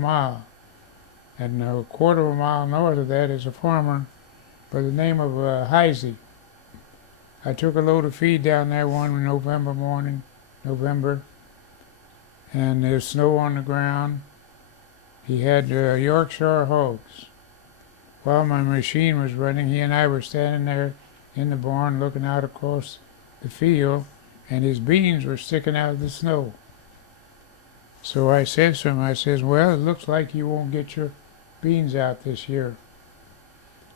mile. And a quarter of a mile north of that is a farmer by the name of Heisey. I took a load of feed down there one November morning, and there's snow on the ground. He had Yorkshire hogs. While my machine was running, he and I were standing there in the barn looking out across the field, and his beans were sticking out of the snow. So I said to him, I says, well, it looks like you won't get your beans out this year.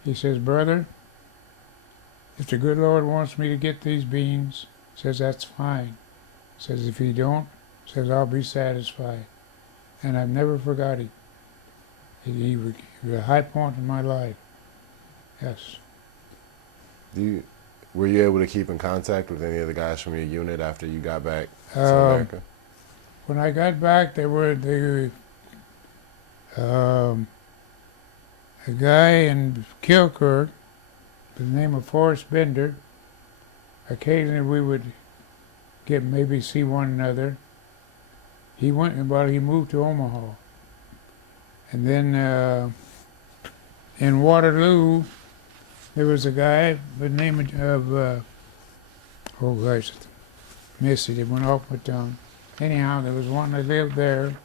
He says, brother, if the good Lord wants me to get these beans, says that's fine. Says if he don't, says I'll be satisfied. And I've never forgot it. He was a high point in my life. Yes. Were you able to keep in contact with any of the guys from your unit after you got back to America? When I got back, there were a guy in Kilkirk by the name of Forrest Bender. Occasionally we would maybe see one another. He moved to Omaha. And then in Waterloo, there was a guy by the name of oh gosh, missed it. It went off my tongue. Anyhow, there was one that lived there.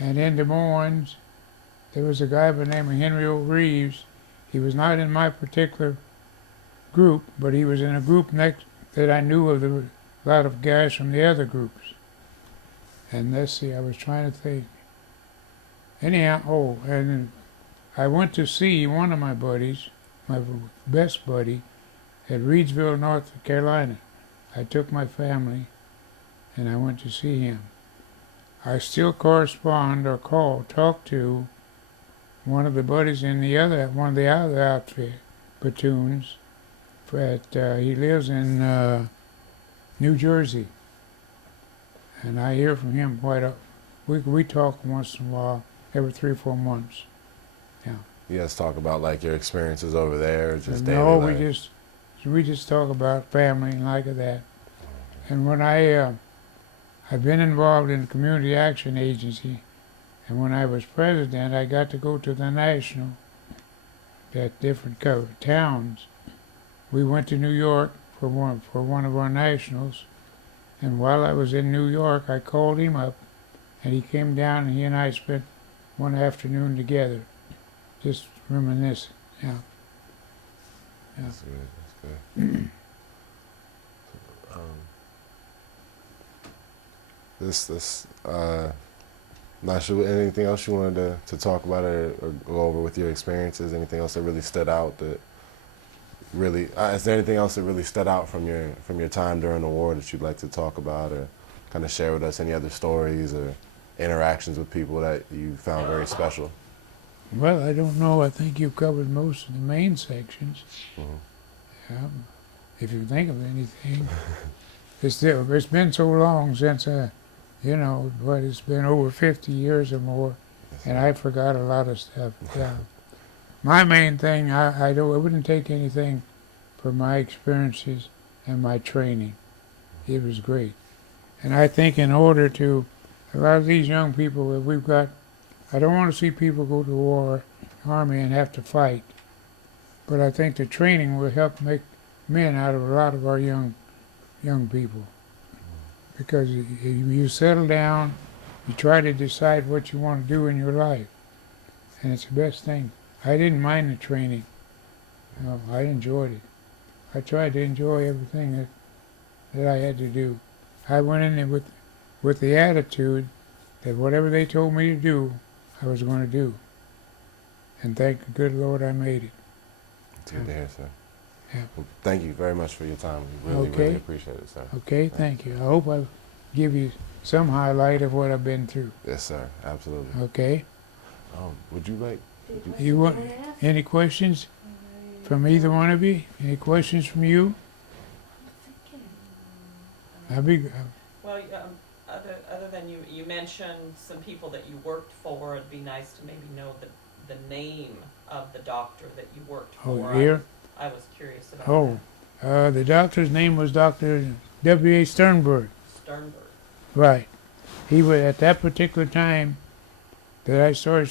And in Des Moines, there was a guy by the name of Henry O. Reeves. He was not in my particular group, but he was in a group next that I knew of a lot of guys from the other groups. And let's see, I was trying to think. Anyhow, and I went to see one of my buddies, my best buddy, at Reedsville, North Carolina. I took my family and I went to see him. I still correspond or talk to one of the buddies in one of the other outfit platoons. He lives in New Jersey, and I hear from him quite a. We talk once in a while, every 3 or 4 months. Yeah. You guys talk about like your experiences over there, or just daily no, life? we just talk about family and like that. And when I've been involved in the Community Action Agency, and when I was president, I got to go to the national, at different towns. We went to New York for one of our nationals, and while I was in New York, I called him up, and he came down, and he and I spent one afternoon together, just reminiscing. Yeah. That's good. That's good. Not sure anything else you wanted to talk about or go over with your experiences. Anything else that really stood out is there anything else that really stood out from your time during the war that you'd like to talk about or kind of share with us? Any other stories or interactions with people that you found very special? Well, I don't know. I think you've covered most of the main sections. Mm-hmm. Yeah, if you think of anything. It's been so long since but it's been over 50 years or more, and I forgot a lot of stuff. Yeah. My main thing, I wouldn't take anything from my experiences and my training. It was great. And I think in order to, a lot of these young people that we've got, I don't want to see people go to war, army, and have to fight. But I think the training will help make men out of a lot of our young people. Because you settle down, you try to decide what you want to do in your life, and it's the best thing. I didn't mind the training. I enjoyed it. I tried to enjoy everything that I had to do. I went in there with the attitude that whatever they told me to do, I was going to do. And thank the good Lord I made it. It's good to hear, sir. Yeah. Well, thank you very much for your time. We really appreciate it, sir. Okay, thank you. I hope I give you some highlight of what I've been through. Yes, sir. Absolutely. Okay. Would you like? You want any questions from either one of you? Any questions from you? Well, other than you mentioned some people that you worked for, it'd be nice to maybe know the name of the doctor that you worked for. Oh, here? I was curious about that. The doctor's name was Dr. W.A. Sternberg. Sternberg. Right. He was, at that particular time, that I started